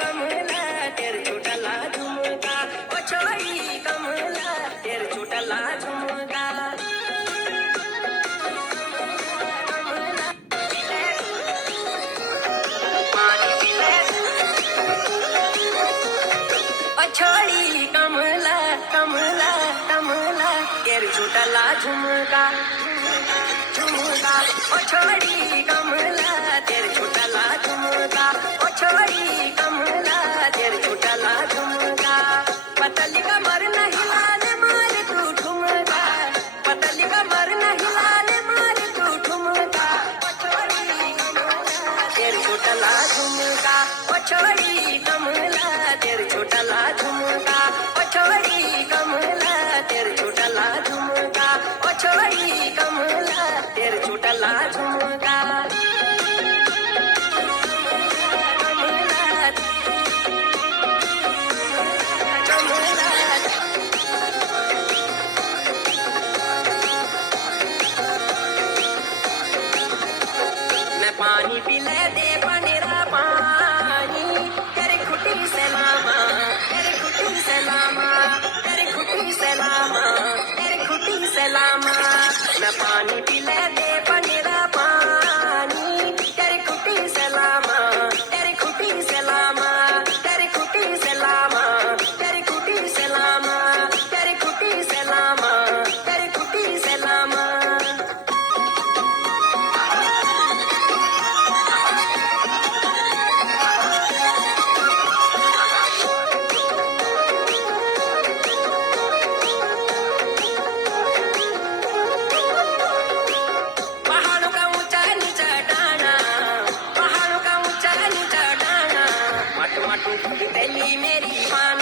कमला तेरे छोटला झुमका ओ छोरी कमला तेरे छोटला झुमका पानी पिले ओ छोरी कमला कमला कमला तेरे छोटला झुमका झुमका ओ छोरी कमला तेरे छोटला झुमका ओ छोरी कमला तेरे छोटला झुमका पतली कमर नहीं लाने मारे तू ठुमका पतली कमर नहीं लाने मारे तू ठुमका ओ छोरी कमला तेरे छोटला झुमका ओ छोरी कमला तेरे छोटला झुमका ओ छोरी कमला तेरे छोटला झुमका ओ छोरी कमला तेरे छोटला झुमका पानी पिले दे पनेरा पानी तेरे खुटी से लामा तेरे खुटी से लामा तेरे खुटी से लामा तेरे खुटी से लामा मैं पानी पिले दे पनेरा पानी तेरे खुटी से लामा तेरे खुटी से लामा तेरे खुटी से लामा तेरे खुटी से लामा तेरे खुटी से लामा तेरे खुटी से लामा तेली मेरी मान